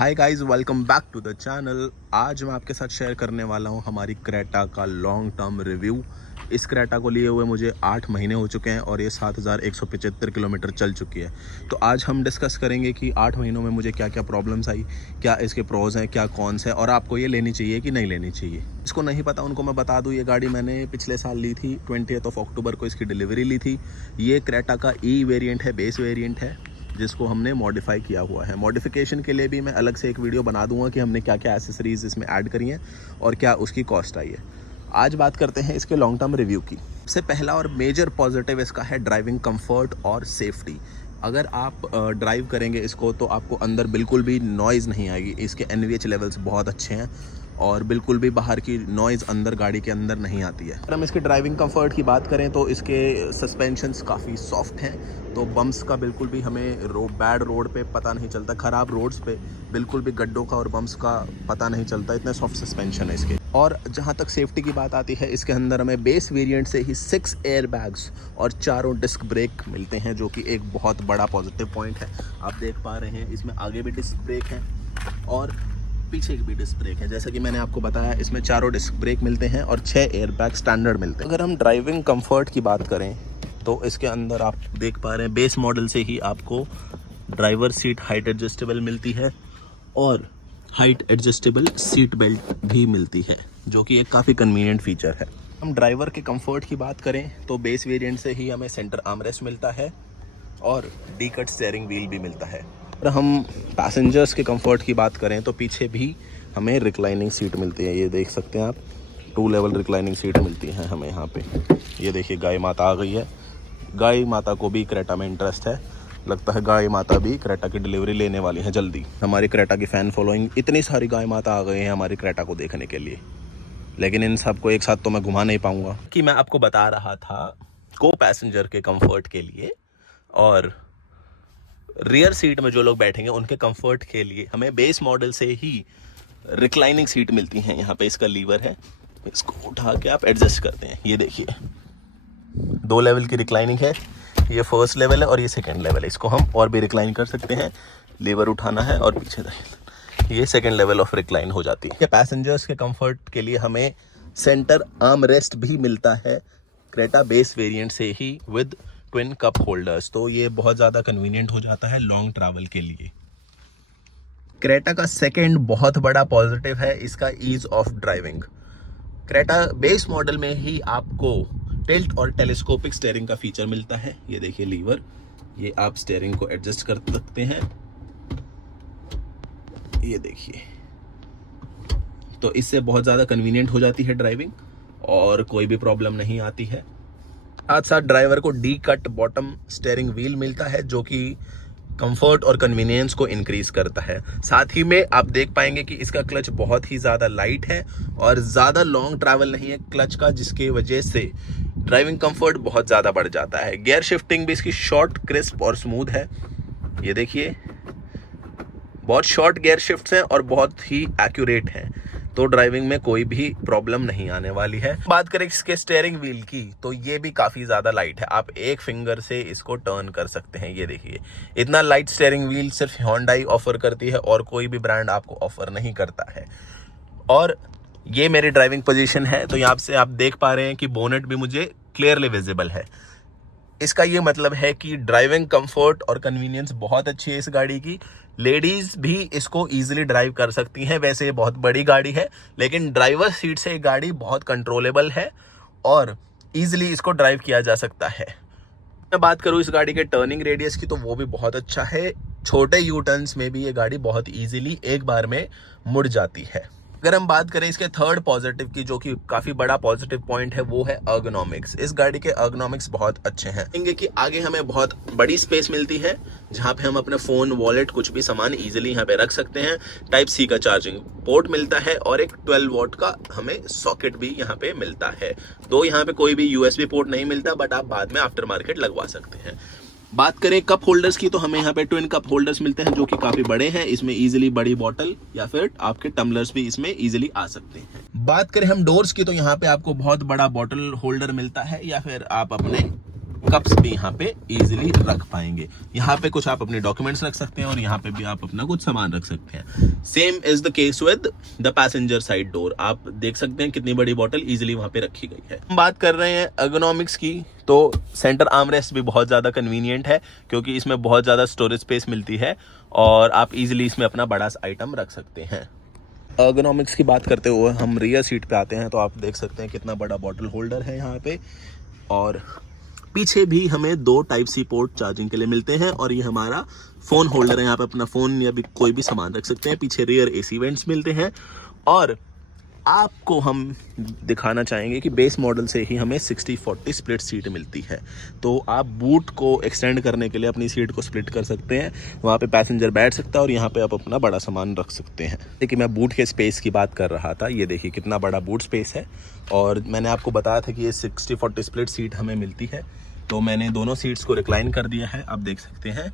Hi guys, welcome back to the channel. आज मैं आपके साथ शेयर करने वाला हूं हमारी क्रेटा का लॉन्ग टर्म रिव्यू। इस क्रेटा को लिए हुए मुझे 8 महीने हो चुके हैं और ये 7175 किलोमीटर चल चुकी है। तो आज हम डिस्कस करेंगे कि 8 महीनों में मुझे क्या क्या प्रॉब्लम्स आई, क्या इसके प्रोज हैं, क्या कॉन्स हैं और आपको ये लेनी चाहिए कि नहीं लेनी चाहिए। इसको नहीं पता उनको मैं बता दूँ, ये गाड़ी मैंने पिछले साल ली थी। 20 अक्टूबर को इसकी डिलीवरी ली थी। ये क्रेटा का ई वेरिएंट है, बेस वेरिएंट है, जिसको हमने मॉडिफाई किया हुआ है। मॉडिफिकेशन के लिए भी मैं अलग से एक वीडियो बना दूंगा कि हमने क्या क्या एसेसरीज़ इसमें ऐड करी हैं और क्या उसकी कॉस्ट आई है। आज बात करते हैं इसके लॉन्ग टर्म रिव्यू की। सबसे पहला और मेजर पॉजिटिव इसका है ड्राइविंग कंफर्ट और सेफ्टी। अगर आप ड्राइव करेंगे इसको तो आपको अंदर बिल्कुल भी नॉइज़ नहीं आएगी। इसके NVH लेवल्स बहुत अच्छे हैं और बिल्कुल भी बाहर की नॉइज़ अंदर गाड़ी के अंदर नहीं आती है। अगर हम इसके ड्राइविंग कंफर्ट की बात करें तो इसके सस्पेंशंस काफ़ी सॉफ्ट हैं, तो बम्प्स का बिल्कुल भी हमें बैड रोड पे पता नहीं चलता। ख़राब रोड्स पे बिल्कुल भी गड्ढों का और बम्प्स का पता नहीं चलता, इतने सॉफ्ट सस्पेंशन है इसके। और जहाँ तक सेफ्टी की बात आती है, इसके अंदर हमें बेस वेरिएंट से ही 6 एयर बैग्स और 4 डिस्क ब्रेक मिलते हैं, जो कि एक बहुत बड़ा पॉजिटिव पॉइंट है। आप देख पा रहे हैं इसमें आगे भी डिस्क ब्रेक हैं और पीछे की भी डिस्क ब्रेक है। जैसा कि मैंने आपको बताया, इसमें 4 डिस्क ब्रेक मिलते हैं और 6 एयर बैग स्टैंडर्ड मिलते हैं। अगर हम ड्राइविंग कंफर्ट की बात करें तो इसके अंदर आप देख पा रहे हैं बेस मॉडल से ही आपको ड्राइवर सीट हाइट एडजस्टेबल मिलती है और हाइट एडजस्टेबल सीट बेल्ट भी मिलती है, जो कि एक काफ़ी कन्वीनियंट फीचर है। हम ड्राइवर के कंफर्ट की बात करें तो बेस वेरिएंट से ही हमें सेंटर आर्मरेस्ट मिलता है और डी कट स्टीयरिंग व्हील भी मिलता है। अगर हम पैसेंजर्स के कंफर्ट की बात करें तो पीछे भी हमें रिक्लाइनिंग सीट मिलती है। ये देख सकते हैं आप, 2 लेवल रिक्लाइनिंग सीट मिलती हैं हमें यहाँ पे। ये देखिए, गाय माता आ गई है। गाय माता को भी क्रेटा में इंटरेस्ट है। लगता है गाय माता भी क्रेटा की डिलीवरी लेने वाली है जल्दी। हमारी क्रेटा की फ़ैन फॉलोइंग, इतनी सारी गाय माता आ गए हैं हमारी क्रेटा को देखने के लिए, लेकिन इन सबको एक साथ तो मैं घुमा नहीं पाऊँगा। कि मैं आपको बता रहा था को पैसेंजर के कंफर्ट के लिए और रियर सीट में जो लोग बैठेंगे उनके कंफर्ट के लिए हमें बेस मॉडल से ही रिक्लाइनिंग सीट मिलती हैं। यहाँ पे इसका लीवर है, इसको उठा के आप एडजस्ट करते हैं। ये देखिए, 2 लेवल की रिक्लाइनिंग है। ये फर्स्ट लेवल है और ये सेकंड लेवल है। इसको हम और भी रिक्लाइन कर सकते हैं। लीवर उठाना है और पीछे ये सेकंड लेवल ऑफ रिक्लाइन हो जाती है। पैसेंजर्स के कंफर्ट के लिए हमें सेंटर आर्म रेस्ट भी मिलता है क्रेटा बेस वेरिएंट से ही विद ट्विन कप होल्डर्स। तो ये बहुत ज़्यादा कन्वीनियंट हो जाता है लॉन्ग ट्रैवल के लिए। क्रेटा का सेकंड बहुत बड़ा पॉजिटिव है इसका ease of driving. Creta base model में ही आपको टिल्ट और टेलीस्कोपिक स्टीयरिंग का फीचर मिलता है। ये देखिए लीवर, ये आप स्टीयरिंग को एडजस्ट कर सकते हैं। ये देखिए, तो इससे बहुत ज़्यादा कन्वीनियंट हो जाती है ड्राइविंग और कोई भी प्रॉब्लम नहीं आती है। साथ साथ ड्राइवर को D cut bottom steering wheel मिलता है, जो कि कंफर्ट और कन्वीनियंस को इंक्रीज करता है। साथ ही में आप देख पाएंगे कि इसका क्लच बहुत ही ज़्यादा लाइट है और ज़्यादा लॉन्ग ट्रैवल नहीं है क्लच का, जिसके वजह से ड्राइविंग कंफर्ट बहुत ज़्यादा बढ़ जाता है। गियर शिफ्टिंग भी इसकी शॉर्ट, क्रिस्प और स्मूथ है। ये देखिए, बहुत शॉर्ट गियर शिफ्ट्स हैं और बहुत ही एक्यूरेट हैं, तो ड्राइविंग में कोई भी प्रॉब्लम नहीं आने वाली है। बात करें इसके स्टीयरिंग व्हील की तो ये भी काफ़ी ज़्यादा लाइट है। आप एक फिंगर से इसको टर्न कर सकते हैं। ये देखिए, इतना लाइट स्टीयरिंग व्हील सिर्फ होंडाई ऑफर करती है और कोई भी ब्रांड आपको ऑफर नहीं करता है। और ये मेरी ड्राइविंग पोजीशन है, तो यहाँ से आप देख पा रहे हैं कि बोनेट भी मुझे क्लियरली विजिबल है। इसका ये मतलब है कि ड्राइविंग कंफर्ट और कन्वीनियंस बहुत अच्छी है इस गाड़ी की। लेडीज़ भी इसको इजीली ड्राइव कर सकती हैं। वैसे ये बहुत बड़ी गाड़ी है, लेकिन ड्राइवर सीट से ये गाड़ी बहुत कंट्रोलेबल है और इजीली इसको ड्राइव किया जा सकता है। मैं बात करूँ इस गाड़ी के टर्निंग रेडियस की तो वो भी बहुत अच्छा है। छोटे यू टर्न्स में भी ये गाड़ी बहुत इजीली एक बार में मुड़ जाती है। अगर हम बात करें इसके थर्ड पॉजिटिव की, जो कि काफ़ी बड़ा पॉजिटिव पॉइंट है, वो है अर्गोनॉमिक्स। इस गाड़ी के अर्गोनॉमिक्स बहुत अच्छे हैं। देखेंगे कि आगे हमें बहुत बड़ी स्पेस मिलती है, जहाँ पे हम अपने फ़ोन, वॉलेट, कुछ भी सामान इजीली यहाँ पे रख सकते हैं। टाइप सी का चार्जिंग पोर्ट मिलता है और एक 12 वॉट का हमें सॉकेट भी यहाँ पे मिलता है। दो यहाँ पे कोई भी USB पोर्ट नहीं मिलता, बट आप बाद में आफ्टर मार्केट लगवा सकते हैं। बात करें कप होल्डर्स की तो हमें यहाँ पे ट्विन कप होल्डर्स मिलते हैं, जो कि काफ़ी बड़े हैं। इसमें इजीली बड़ी बॉटल या फिर आपके टम्बलर्स भी इसमें इजीली आ सकते हैं। बात करें हम डोर्स की तो यहाँ पे आपको बहुत बड़ा बॉटल होल्डर मिलता है, या फिर आप अपने कप्स भी यहाँ पे इजीली रख पाएंगे। यहाँ पे कुछ आप अपने डॉक्यूमेंट्स रख सकते हैं और यहाँ पे भी आप अपना कुछ सामान रख सकते हैं। Same is the case with the passenger side door. आप देख सकते हैं कितनी बड़ी बॉटल इजीली वहाँ पे रखी गई है। हम बात कर रहे हैं एर्गोनॉमिक्स की, तो सेंटर आर्मरेस्ट भी बहुत ज़्यादा कन्वीनियंट है क्योंकि इसमें बहुत ज़्यादा स्टोरेज स्पेस मिलती है और आप इजीली इसमें अपना बड़ा आइटम रख सकते हैं। एर्गोनॉमिक्स की बात करते हुए हम रियर सीट पे आते हैं, तो आप देख सकते हैं कितना बड़ा बॉटल होल्डर है यहाँ पे, और पीछे भी हमें 2 टाइप सी पोर्ट चार्जिंग के लिए मिलते हैं और ये हमारा फ़ोन होल्डर है। यहाँ पे अपना फ़ोन या भी कोई भी सामान रख सकते हैं। पीछे रियर एसी वेंट्स मिलते हैं और आपको हम दिखाना चाहेंगे कि बेस मॉडल से ही हमें 60-40 स्प्लिट सीट मिलती है। तो आप बूट को एक्सटेंड करने के लिए अपनी सीट को स्प्लिट कर सकते हैं, वहाँ पे पैसेंजर बैठ सकता है और यहाँ पे आप अपना बड़ा सामान रख सकते हैं। देखिए मैं बूट के स्पेस की बात कर रहा था, ये देखिए कितना बड़ा बूट स्पेस है। और मैंने आपको बताया था कि ये 60-40 स्प्लिट सीट हमें मिलती है, तो मैंने दोनों सीट्स को रिक्लाइन कर दिया है, आप देख सकते हैं।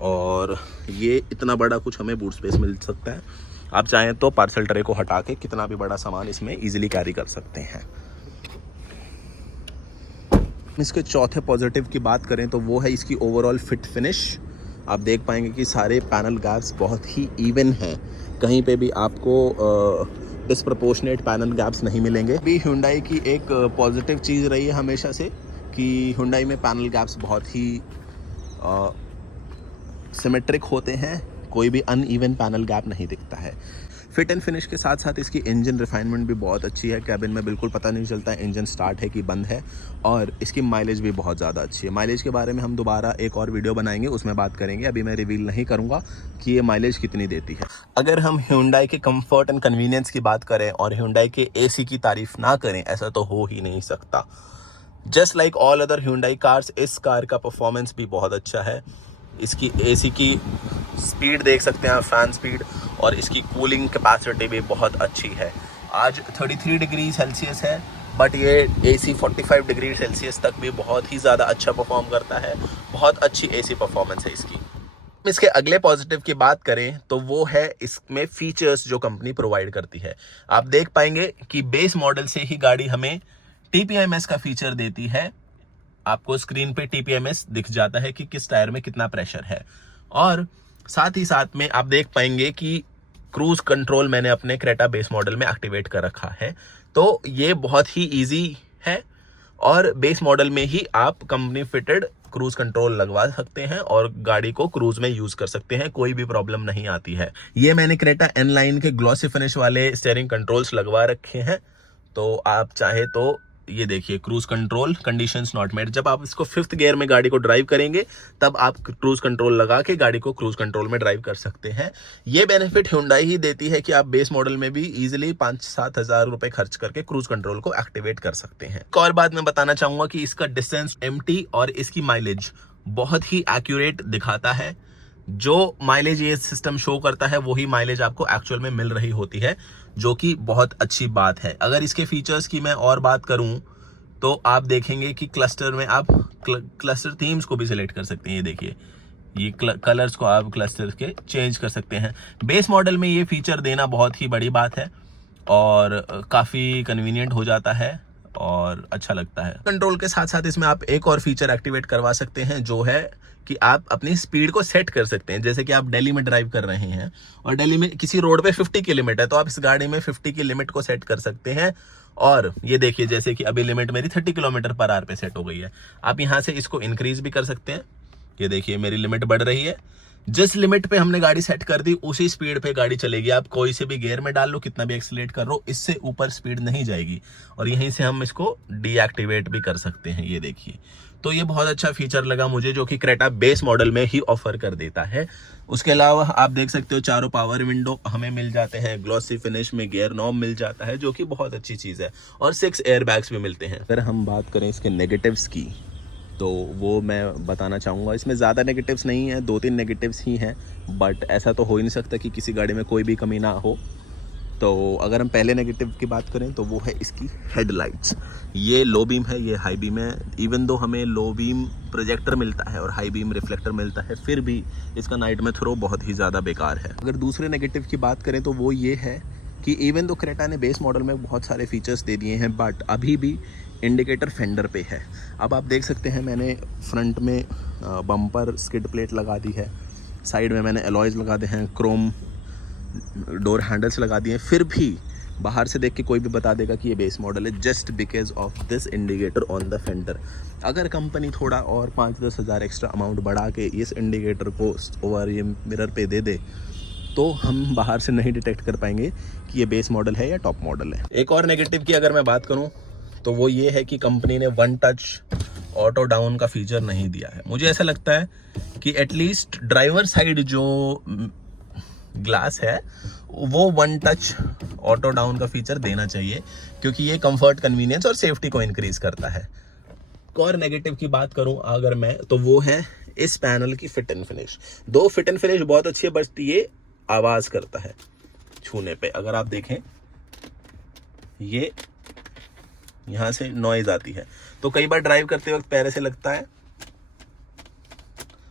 और ये इतना बड़ा कुछ हमें बूट स्पेस मिल सकता है। आप चाहें तो पार्सल ट्रे को हटा के कितना भी बड़ा सामान इसमें इजीली कैरी कर सकते हैं। इसके चौथे पॉजिटिव की बात करें तो वो है इसकी ओवरऑल फिट फिनिश। आप देख पाएंगे कि सारे पैनल गैप्स बहुत ही इवन हैं, कहीं पे भी आपको डिस्प्रपोर्शनेट पैनल गैप्स नहीं मिलेंगे। भी Hyundai की एक पॉजिटिव चीज़ रही है हमेशा से कि Hyundai में पैनल गैप्स बहुत ही सिमेट्रिक होते हैं, कोई भी अनइवन पैनल गैप नहीं दिखता है। फिट एंड फिनिश के साथ साथ इसकी इंजन रिफाइनमेंट भी बहुत अच्छी है। कैबिन में बिल्कुल पता नहीं चलता है इंजन स्टार्ट है कि बंद है, और इसकी माइलेज भी बहुत ज़्यादा अच्छी है। माइलेज के बारे में हम दोबारा एक और वीडियो बनाएंगे, उसमें बात करेंगे। अभी मैं रिवील नहीं करूँगा कि ये माइलेज कितनी देती है। अगर हम Hyundai के कंफर्ट एंड कन्वीनियंस की बात करें और Hyundai के AC की तारीफ ना करें, ऐसा तो हो ही नहीं सकता। Just like all other Hyundai cars, इस कार का परफॉर्मेंस भी बहुत अच्छा है। इसकी AC की स्पीड देख सकते हैं आप, फैन स्पीड, और इसकी कूलिंग कैपेसिटी भी बहुत अच्छी है। आज 33 डिग्री सेल्सियस है, बट ये AC 45 डिग्री सेल्सियस तक भी बहुत ही ज़्यादा अच्छा परफॉर्म करता है। बहुत अच्छी AC परफॉर्मेंस है इसकी। इसके अगले पॉजिटिव की बात करें तो वो है इसमें फीचर्स जो कंपनी प्रोवाइड करती है। आप देख पाएंगे कि बेस मॉडल से ही गाड़ी हमें TPMS का फीचर देती है। आपको स्क्रीन पे TPMS दिख जाता है कि किस टायर में कितना प्रेशर है, और साथ ही साथ में आप देख पाएंगे कि क्रूज कंट्रोल मैंने अपने क्रेटा बेस मॉडल में एक्टिवेट कर रखा है। तो ये बहुत ही इजी है और बेस मॉडल में ही आप कंपनी फिटेड क्रूज कंट्रोल लगवा सकते हैं और गाड़ी को क्रूज में यूज कर सकते हैं, कोई भी प्रॉब्लम नहीं आती है। ये मैंने क्रेटा N लाइन के ग्लॉसी फिनिश वाले स्टीयरिंग कंट्रोल्स लगवा रखे हैं, तो आप चाहे तो ये देखिए cruise control conditions not met. जब आप इसको 5th गियर में गाड़ी को ड्राइव करेंगे तब आप क्रूज कंट्रोल लगा के गाड़ी को क्रूज कंट्रोल में ड्राइव कर सकते हैं। ये बेनिफिट Hyundai ही देती है कि आप बेस मॉडल में भी इजीली 5-7 हज़ार रुपए खर्च करके क्रूज कंट्रोल को एक्टिवेट कर सकते हैं। एक और बात मैं बताना चाहूंगा कि इसका डिस्टेंस एम्प्टी और इसकी माइलेज बहुत ही एक्यूरेट दिखाता है। जो माइलेज ये सिस्टम शो करता है वही माइलेज आपको एक्चुअल में मिल रही होती है, जो कि बहुत अच्छी बात है। अगर इसके फीचर्स की मैं और बात करूं तो आप देखेंगे कि क्लस्टर में आप क्लस्टर थीम्स को भी सिलेक्ट कर सकते हैं। ये देखिए, ये कलर्स को आप क्लस्टर के चेंज कर सकते हैं। बेस मॉडल में ये फीचर देना बहुत ही बड़ी बात है और काफ़ी कन्वीनियंट हो जाता है और अच्छा लगता है। कंट्रोल के साथ साथ इसमें आप एक और फीचर एक्टिवेट करवा सकते हैं, जो है कि आप अपनी स्पीड को सेट कर सकते हैं। जैसे कि आप दिल्ली में ड्राइव कर रहे हैं और दिल्ली में किसी रोड पे 50 की लिमिट है, तो आप इस गाड़ी में 50 की लिमिट को सेट कर सकते हैं। और ये देखिए, जैसे कि अभी लिमिट मेरी 30 km/h पे सेट हो गई है, आप यहाँ से इसको इंक्रीज भी कर सकते हैं। ये देखिए मेरी लिमिट बढ़ रही है। जिस लिमिट पे हमने गाड़ी सेट कर दी उसी स्पीड पे गाड़ी चलेगी। आप कोई से भी गियर में डाल लो, कितना भी एक्सीलरेट कर लो, इससे ऊपर स्पीड नहीं जाएगी। और यहीं से हम इसको डीएक्टिवेट भी कर सकते हैं। ये देखिए, तो ये बहुत अच्छा फीचर लगा मुझे, जो कि क्रेटा बेस मॉडल में ही ऑफर कर देता है। उसके अलावा आप देख सकते हो चारों पावर विंडो हमें मिल जाते हैं, ग्लॉसी फिनिश में गियर नॉब मिल जाता है, जो कि बहुत अच्छी चीज़ है, और 6 एयर बैग्स भी मिलते हैं। अगर हम बात करें इसके नेगेटिव्स की तो वो मैं बताना चाहूँगा। इसमें ज़्यादा नेगेटिव्स नहीं है, 2-3 नेगेटिव्स ही हैं, बट ऐसा तो हो ही नहीं सकता कि किसी गाड़ी में कोई भी कमी ना हो। तो अगर हम पहले नेगेटिव की बात करें तो वो है इसकी हेडलाइट्स। ये लो बीम है, ये हाई बीम है। इवन दो हमें लो बीम प्रोजेक्टर मिलता है और हाई बीम रिफ्लेक्टर मिलता है, फिर भी इसका नाइट में थ्रो बहुत ही ज़्यादा बेकार है। अगर दूसरे नेगेटिव की बात करें तो वो ये है कि इवन दो क्रेटा ने बेस मॉडल में बहुत सारे फीचर्स दे दिए हैं, बट अभी भी इंडिकेटर फेंडर पे है। अब आप देख सकते हैं मैंने फ्रंट में बम्पर स्किड प्लेट लगा दी है, साइड में मैंने अलॉयज़ लगा दिए हैं, क्रोम डोर हैंडल्स लगा दिए हैं, फिर भी बाहर से देख के कोई भी बता देगा कि ये बेस मॉडल है just because of this indicator on the fender. अगर कंपनी थोड़ा और 5-10 हज़ार एक्स्ट्रा अमाउंट बढ़ा के इस इंडिकेटर को ओवर ये मिरर पे दे दे तो हम बाहर से नहीं डिटेक्ट कर पाएंगे कि ये बेस मॉडल है या टॉप मॉडल है। एक और नेगेटिव की अगर मैं बात करूं तो वो ये है कि कंपनी ने वन टच ऑटो डाउन का फीचर नहीं दिया है। मुझे ऐसा लगता है कि एटलीस्ट ड्राइवर साइड जो ग्लास है वो वन टच ऑटो डाउन का फीचर देना चाहिए, क्योंकि ये कंफर्ट, कन्वीनियंस और सेफ्टी को इंक्रीज करता है। और नेगेटिव की बात करूं अगर मैं, तो वो है इस पैनल की फिट एंड फिनिश। दो फिट एंड फिनिश बहुत अच्छी है, बट ये आवाज करता है छूने पे। अगर आप देखें ये यहां से नॉइज आती है, तो कई बार ड्राइव करते वक्त पैर से लगता है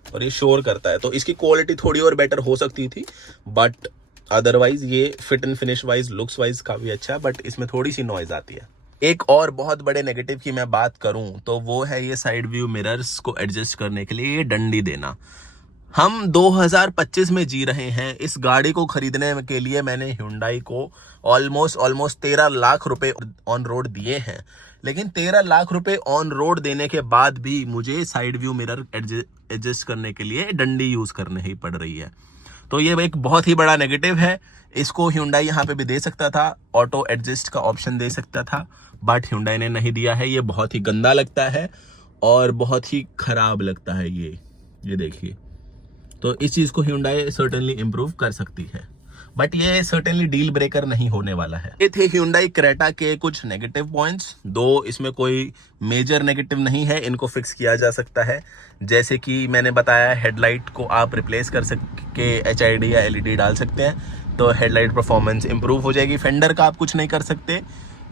और ये शोर करता है। तो इसकी क्वालिटी थोड़ी और बेटर हो सकती थी, बट अदरवाइज ये fit and finish wise, looks wise काफी अच्छा है, बट इसमें थोड़ी सी नॉइज आती है। एक और बहुत बड़े नेगेटिव की मैं बात करूं तो वो है ये साइड व्यू मिरर्स को एडजस्ट करने के लिए ये डंडी देना। हम 2025 में जी रहे हैं। इस गाड़ी को खरीदने के लिए मैंने Hyundai को ऑलमोस्ट 13 लाख रुपए ऑन रोड दिए हैं, लेकिन 13 लाख रुपए ऑन रोड देने के बाद भी मुझे साइड व्यू मिरर एडजस्ट करने के लिए डंडी यूज करने ही पड़ रही है। तो ये एक बहुत ही बड़ा नेगेटिव है। इसको Hyundai यहाँ पे भी दे सकता था, ऑटो एडजस्ट का ऑप्शन दे सकता था, बट Hyundai ने नहीं दिया है। ये बहुत ही गंदा लगता है और बहुत ही खराब लगता है ये देखिए। तो इस चीज को Hyundai सर्टेनली इंप्रूव कर सकती है, बट ये सर्टेनली डील ब्रेकर नहीं होने वाला है। ये थे Hyundai Creta के कुछ नेगेटिव पॉइंट्स। दो इसमें कोई मेजर नेगेटिव नहीं है, इनको फिक्स किया जा सकता है। जैसे कि मैंने बताया, हेडलाइट को आप रिप्लेस कर सके HID या LED डाल सकते हैं, तो हेडलाइट परफॉर्मेंस इंप्रूव हो जाएगी। फेंडर का आप कुछ नहीं कर सकते,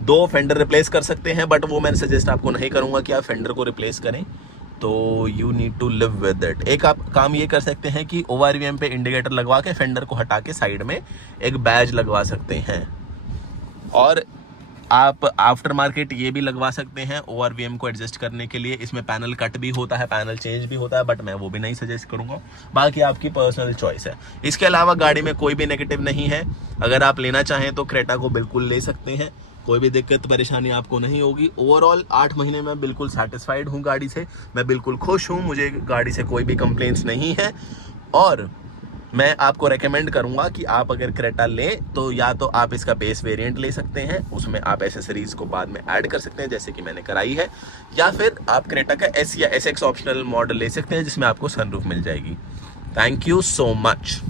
2 फेंडर रिप्लेस कर सकते हैं, बट वो मैं सजेस्ट आपको नहीं करूंगा कि आप फेंडर को रिप्लेस करें, तो you need to live with it. एक आप काम ये कर सकते हैं कि ORVM पे इंडिकेटर लगवा के फेंडर को हटा के साइड में एक बैज लगवा सकते हैं, और आप आफ्टर मार्केट ये भी लगवा सकते हैं ORVM को एडजस्ट करने के लिए। इसमें पैनल कट भी होता है, पैनल चेंज भी होता है, बट मैं वो भी नहीं सजेस्ट करूंगा, बाकी आपकी पर्सनल चॉइस है। इसके अलावा गाड़ी में कोई भी नेगेटिव नहीं है। अगर आप लेना चाहें तो क्रेटा को बिल्कुल ले सकते हैं, कोई भी दिक्कत परेशानी आपको नहीं होगी। ओवरऑल 8 महीने में बिल्कुल सेटिस्फाइड हूँ गाड़ी से, मैं बिल्कुल खुश हूँ, मुझे गाड़ी से कोई भी कंप्लेंट्स नहीं है। और मैं आपको रेकमेंड करूंगा कि आप अगर क्रेटा लें तो या तो आप इसका बेस वेरिएंट ले सकते हैं, उसमें आप एसेसरीज को बाद में ऐड कर सकते हैं जैसे कि मैंने कराई है, या फिर आप क्रेटा का S या SX ऑप्शनल मॉडल ले सकते हैं जिसमें आपको सनरूफ मिल जाएगी। Thank you so much.